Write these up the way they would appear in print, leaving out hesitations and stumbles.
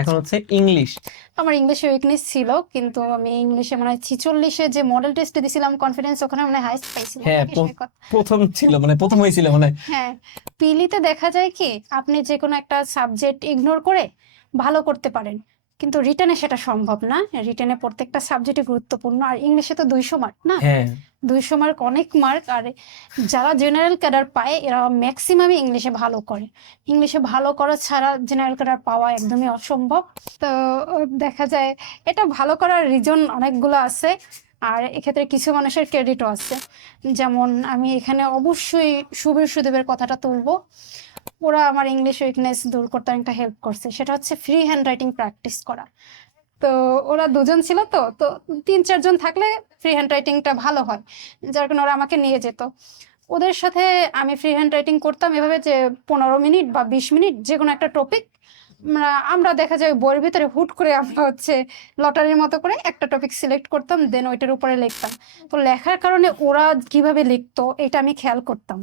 এখন হচ্ছে ইংলিশ। আমার ইংলিশে উইকনেস ছিল, কিন্তু আমি ইংলিশে মানে 46-এ যে মডেল টেস্টে দিছিলাম কনফিডেন্স, ওখানে মানে হাইস্ট পাইছিলাম হ্যাঁ, নাকি সৈকত? প্রথম ছিল, মানে প্রথম হয়েছিল মানে। হ্যাঁ, পিলিতে দেখা যায় কি আপনি যে কোনো একটা সাবজেক্ট ইগনোর করে ভালো করতে পারেন, কিন্তু রিটেনে সেটা সম্ভব না। রিটেনে প্রত্যেকটা সাবজেক্টই গুরুত্বপূর্ণ, আর ইংলিশে তো 200 মার্ক না, হ্যাঁ 200 মার্ক অনেক মার্ক। আর যারা জেনারেল ক্যাডার পায় এরা ম্যাক্সিমামই ইংলিশে ভালো করে। ইংলিশে ভালো করা ছাড়া জেনারেল ক্যাডার পাওয়া একদমই অসম্ভব। তো দেখা যায় এটা ভালো করার রিজন অনেকগুলো আছে, আর এক্ষেত্রে কিছু মানুষের ক্রেডিটও আছে। যেমন আমি এখানে অবশ্যই সুবীর সুদেবের কথাটা তুলবো। ওরা আমার ইংলিশ উইকনেস দূর করতে অনেকটা হেল্প করছে, সেটা হচ্ছে ফ্রি হ্যান্ড রাইটিং প্র্যাকটিস করা। তো ওরা দুজন ছিল, তো তো 3-4 জন থাকলে ফ্রি হ্যান্ড রাইটিংটা ভালো হয়, যার কারণে ওরা আমাকে নিয়ে যেত। ওদের সাথে আমি ফ্রি হ্যান্ড রাইটিং করতাম এভাবে যে 15 মিনিট বা 20 মিনিট যে কোনো একটা টপিক আমরা দেখা যায় বইয়ের ভিতরে হুট করে আমরা হচ্ছে লটারির মতো করে একটা টপিক সিলেক্ট করতাম, দেন ওইটার উপরে লিখতাম। তো লেখার কারণে ওরা কিভাবে লিখতো এটা আমি খেয়াল করতাম,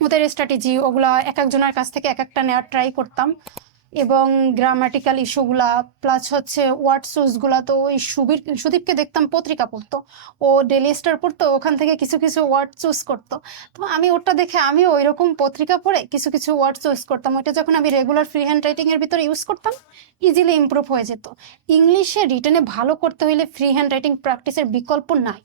ওদের স্ট্র্যাটেজি ওগুলা এক একজনের কাছ থেকে এক একটা নেওয়ার ট্রাই করতাম। এবং গ্রামাটিক্যাল ইস্যুগুলা প্লাস হচ্ছে ওয়ার্ড সোর্সগুলা, তো ওই সুদীপকে দেখতাম পত্রিকা পড়তো, ও ডেলি স্টার পড়তো, ওখান থেকে কিছু কিছু ওয়ার্ড চুজ করতো। তো আমি ওটা দেখে আমিও ওই রকম পত্রিকা পড়ে কিছু কিছু ওয়ার্ড চুজ করতাম, ওইটা যখন আমি রেগুলার ফ্রি হ্যান্ড রাইটিং এর ভিতরে ইউজ করতাম ইজিলি ইমপ্রুভ হয়ে যেত। ইংলিশে রিটেনে ভালো করতে হইলে ফ্রি হ্যান্ড রাইটিং প্র্যাকটিসের বিকল্প নাই।